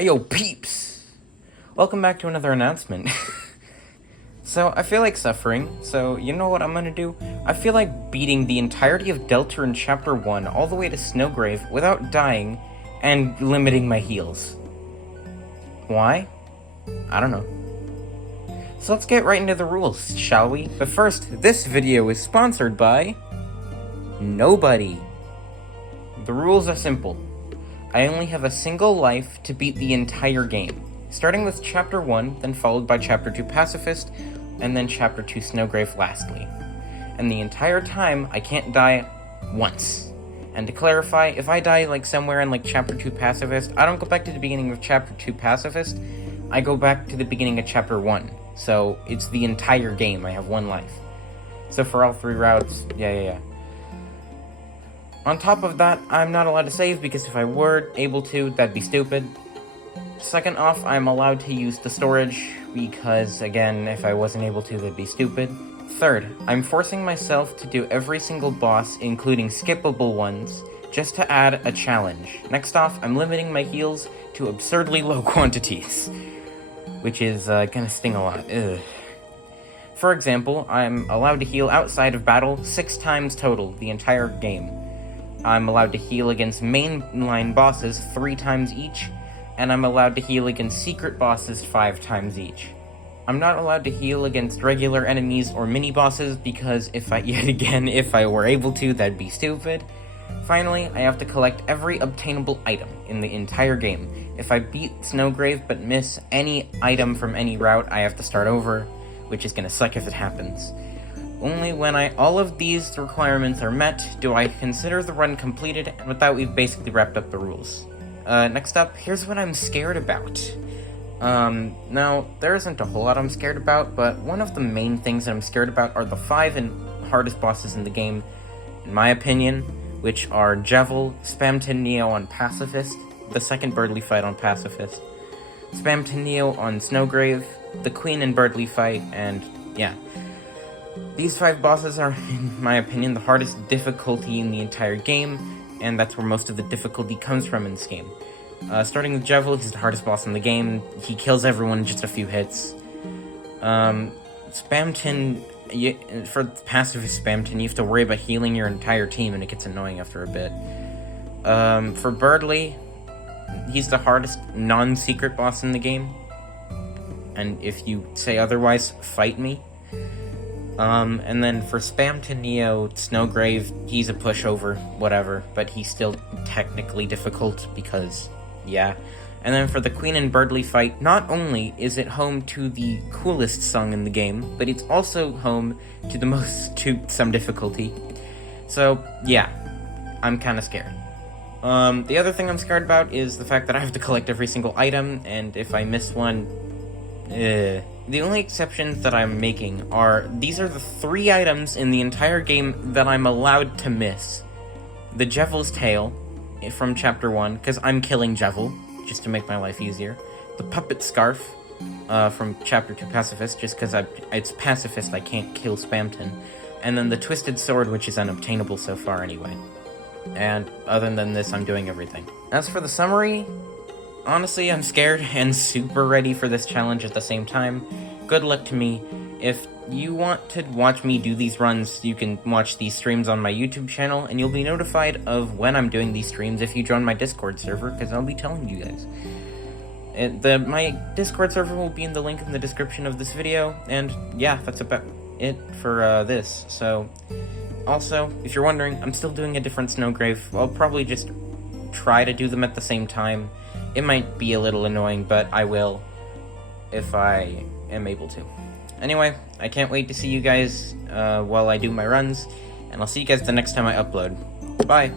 Yo, peeps! Welcome back to another announcement. So, I feel like suffering, so you know what I'm gonna do? I feel like beating the entirety of Deltarune Chapter 1 all the way to Snowgrave without dying and limiting my heals. Why? I don't know. So let's get right into the rules, shall we? But first, this video is sponsored by... nobody. The rules are simple. I only have a single life to beat the entire game, starting with Chapter 1, then followed by Chapter 2 Pacifist, and then Chapter 2 Snowgrave lastly. And the entire time, I can't die once. And to clarify, if I die like somewhere in like Chapter 2 Pacifist, I don't go back to the beginning of Chapter 2 Pacifist, I go back to the beginning of Chapter 1. So it's the entire game, I have one life. So for all three routes, yeah. On top of that, I'm not allowed to save because if I were able to, that'd be stupid. Second off, I'm allowed to use the storage because, again, if I wasn't able to, that'd be stupid. Third, I'm forcing myself to do every single boss, including skippable ones, just to add a challenge. Next off, I'm limiting my heals to absurdly low quantities, which is gonna sting a lot. Ugh. For example, I'm allowed to heal outside of battle 6 times total, the entire game. I'm allowed to heal against mainline bosses 3 times each, and I'm allowed to heal against secret bosses 5 times each. I'm not allowed to heal against regular enemies or mini-bosses because if I were able to, that'd be stupid. Finally, I have to collect every obtainable item in the entire game. If I beat Snowgrave but miss any item from any route, I have to start over, which is gonna suck if it happens. Only when all of these requirements are met do I consider the run completed, and with that we've basically wrapped up the rules. Next up, here's what I'm scared about. Now, there isn't a whole lot I'm scared about, but one of the main things that I'm scared about are the 5 hardest bosses in the game, in my opinion, which are Jevil, Spamton Neo on Pacifist, the second Birdly fight on Pacifist, Spamton Neo on Snowgrave, the Queen and Birdly fight, and yeah. These 5 bosses are, in my opinion, the hardest difficulty in the entire game, and that's where most of the difficulty comes from in this game. Starting with Jevil, he's the hardest boss in the game. He kills everyone in just a few hits. Spamton, for pacifist Spamton, you have to worry about healing your entire team, and it gets annoying after a bit. For Birdly, he's the hardest non-secret boss in the game, and if you say otherwise, fight me. And then for Spamton Neo, Snowgrave, he's a pushover, whatever, but he's still technically difficult because, yeah. And then for the Queen and Birdly fight, not only is it home to the coolest song in the game, but it's also home to some difficulty. So, yeah, I'm kinda scared. The other thing I'm scared about is the fact that I have to collect every single item, and if I miss one, The only exceptions that I'm making are, these are the 3 items in the entire game that I'm allowed to miss. The Jevil's Tail from Chapter 1, because I'm killing Jevil, just to make my life easier. The Puppet Scarf from Chapter 2 Pacifist, just because it's Pacifist, I can't kill Spamton. And then the Twisted Sword, which is unobtainable so far anyway. And other than this, I'm doing everything. As for the summary, honestly, I'm scared and super ready for this challenge at the same time. Good luck to me. If you want to watch me do these runs, you can watch these streams on my YouTube channel, and you'll be notified of when I'm doing these streams if you join my Discord server, because I'll be telling you guys. My Discord server will be in the link in the description of this video, and yeah, that's about it for this. So, also, if you're wondering, I'm still doing a different Snowgrave. I'll probably just try to do them at the same time. It might be a little annoying, but I will if I am able to. Anyway, I can't wait to see you guys while I do my runs, and I'll see you guys the next time I upload. Bye!